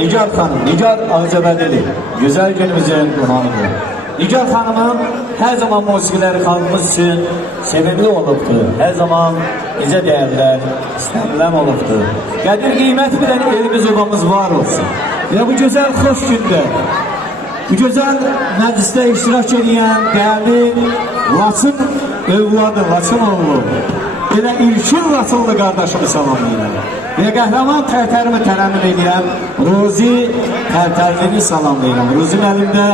Nigar xanım, Nigar Ağcabədili, güzel günümüzün qonağıdır. Nigar xanımın her zaman musiqiləri xalqımız üçün sevimli olubdur. Her zaman necə deyərlər, istənilən olubdur. Qədir qiymət bilən elimiz obamız var olsun. Ve bu güzel xoş gündə, bu güzel məclisdə iştirak edən değerli Laçın övladı, Laçın oğlu, elə ilkin Laçınlı qardaşımı salamlayırım. Ve qəhrəman tərtərimi tərəmin edən Rozi tərtərini salamlayırım. Rozinin əlində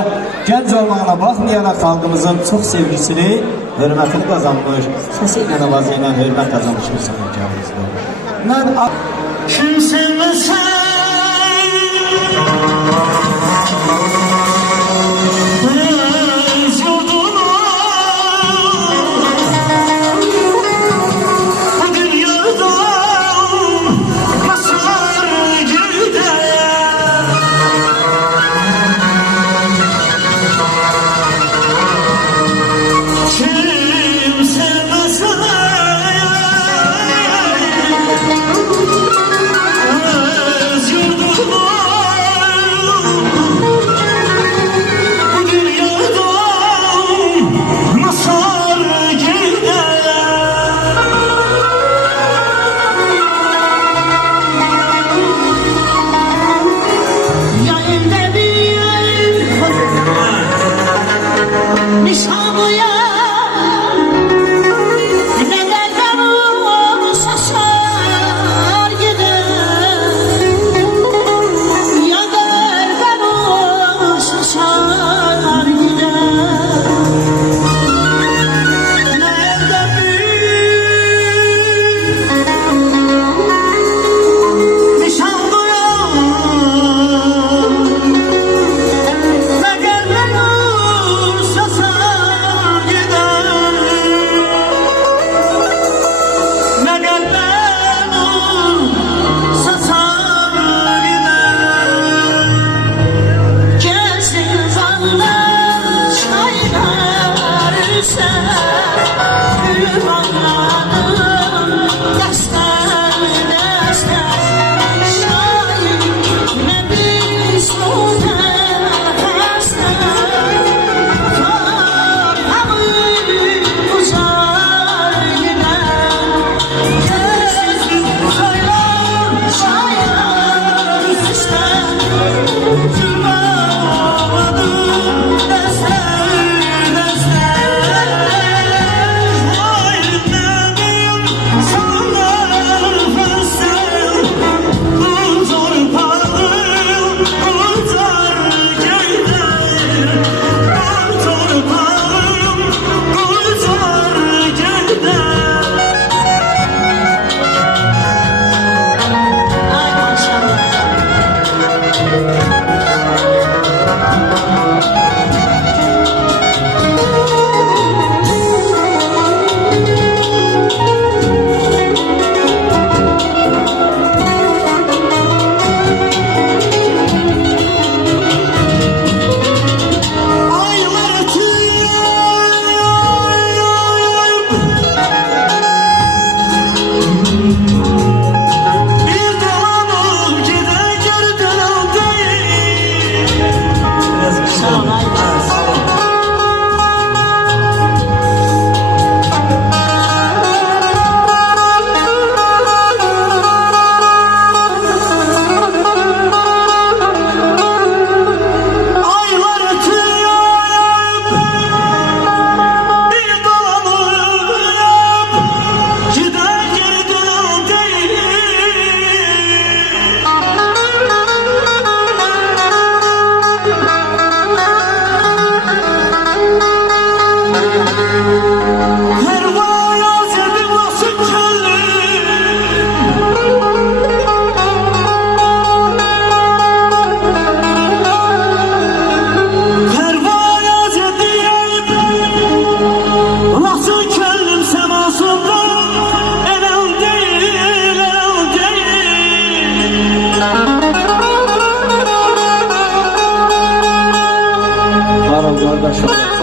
gənc olmağına baxmayaraq xalqımızın çox sevgisini, hörmətini qazanmış, səsi ilə avazı ilə hörmət qazanmış bir sanatkarımızdır. Mən kim sevməsən kardeşim.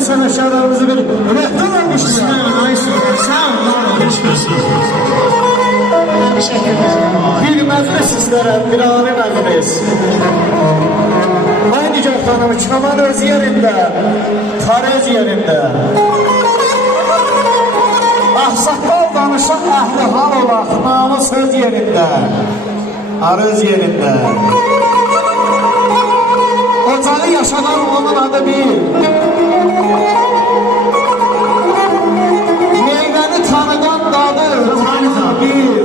bu sənətkarlarımızı bir ürəkdən almışlar. Sağ olun. Teşekkür ederim. Bir məclis sizlərə, bir ali məclis. Ay Nigar xanım, kaman öz yerində, tarez yerində. Ahsaqqal danışa əhli hal olaq, namus söz yerində, arız yerində. Ocağı yaşanan onun adı bir. Meyvəni tanıdan dadı, tanıdan bir.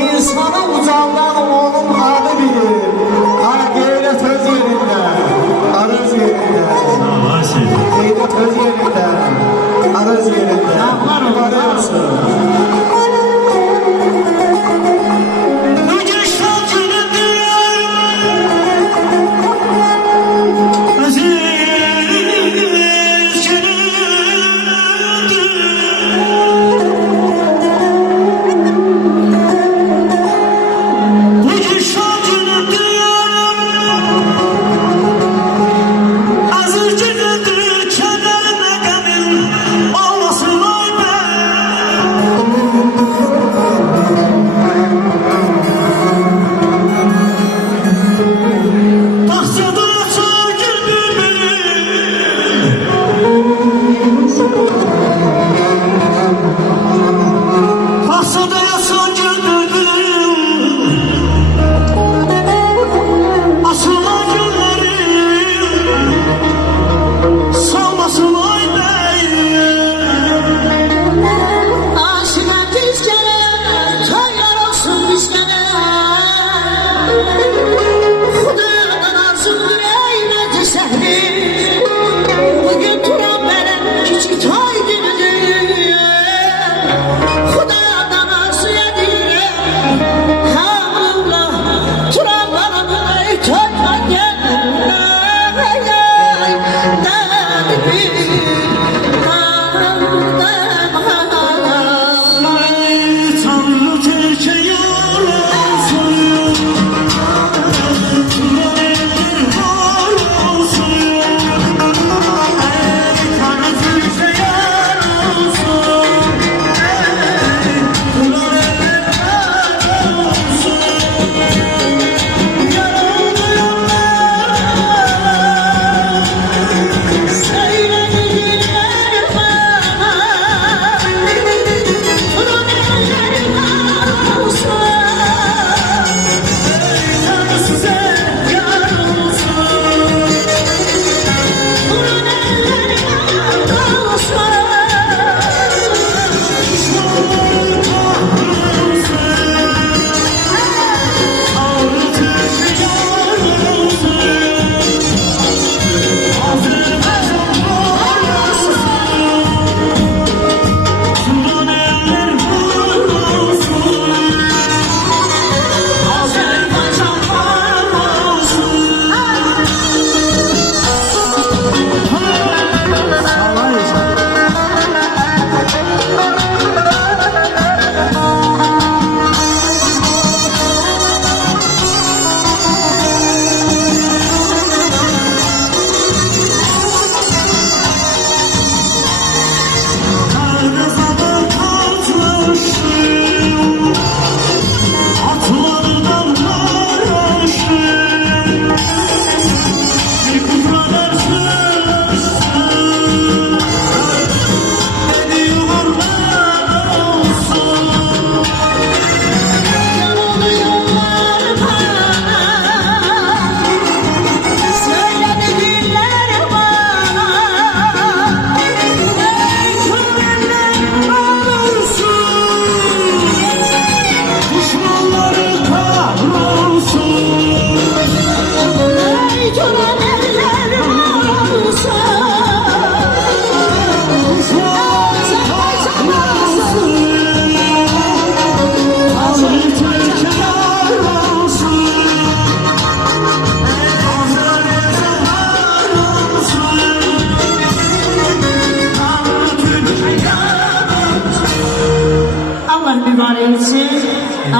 İnsanı ucaldan onun adı bilir. Ay qeyrət öz yerində, arız yerində. Qeyrət öz yerində, arız yerində. Mübarək olsun.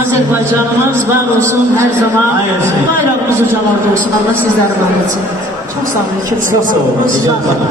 Azerbaycanımız var olsun her zaman. Bayrağımız ucalarda olsun. Allah sizleri var etsin. Çok sağ olun. Çok sağ olun Nigar xanım.